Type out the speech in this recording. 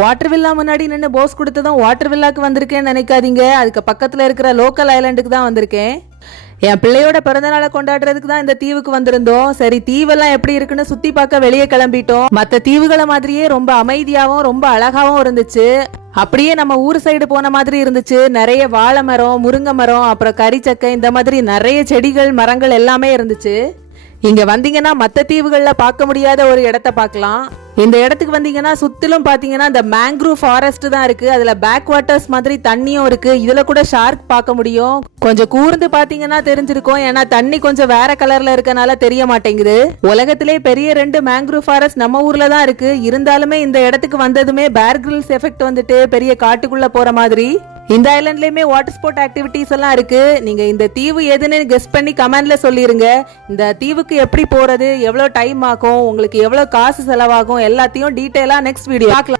Water villa முன்னாடி நின்று போஸ் கொடுத்ததும் வாட்டர் வில்லாக்கு வந்திருக்கேன்னு நினைக்காதீங்க. அதுக்கு பக்கத்துல இருக்கிற லோக்கல் ஐலாண்டுக்கு தான் வந்திருக்கேன். என் பிள்ளையோட பிறந்தநாளை கொண்டாடுறதுக்கு தான் இந்த தீவுக்கு வந்திருந்தோம். சரி, தீவெல்லாம் எப்படி இருக்குன்னு சுத்தி பார்க்க வெளியே கிளம்பிட்டோம். மற்ற தீவுகளை மாதிரியே ரொம்ப அமைதியாவும் ரொம்ப அழகாவும் இருந்துச்சு. அப்படியே நம்ம ஊர் சைடு போன மாதிரி இருந்துச்சு. நிறைய வாழை மரம், முருங்கை மரம், அப்புறம் கரிச்சக்கை, இந்த மாதிரி நிறைய செடிகள் மரங்கள் எல்லாமே இருந்துச்சு. இங்க வந்தீங்கன்னா மற்ற தீவுகள்ல பார்க்க முடியாத ஒரு இடத்த பார்க்கலாம். இந்த இடத்துக்கு வந்தீங்கன்னா சுத்திலும் பாத்தீங்கன்னா இந்த மேங்க்ரூவ் ஃபாரஸ்ட் தான் இருக்கு. அதுல பேக் வாட்டர்ஸ் மாதிரி தண்ணியும் இருக்கு. இதுல கூட ஷார்க் பார்க்க முடியும். கொஞ்சம் கூர்ந்து பாத்தீங்கன்னா தெரிஞ்சிருக்கும். ஏன்னா தண்ணி கொஞ்சம் வேற கலர்ல இருக்கனால தெரிய மாட்டேங்குது. உலகத்திலே பெரிய 2 மேங்க்ரூவ் ஃபாரஸ்ட் நம்ம ஊர்ல தான் இருக்கு. இருந்தாலுமே இந்த இடத்துக்கு வந்ததுமே பேர் கிரில்ஸ் எஃபெக்ட் வந்துட்டு பெரிய காட்டுக்குள்ள போற மாதிரி. இந்த ஐலாண்ட்லயுமே வாட்டர் ஸ்போர்ட் ஆக்டிவிட்டிஸ் எல்லாம் இருக்கு. நீங்க இந்த தீவு எதுன்னு கெஸ் பண்ணி கமெண்ட்ல சொல்லிருங்க. இந்த தீவுக்கு எப்படி போறது, எவ்வளவு டைம் ஆகும், உங்களுக்கு எவ்வளவு காசு செலவாகும், எல்லாத்தையும் டீடைலா நெக்ஸ்ட் வீடியோ பார்க்கலாம்.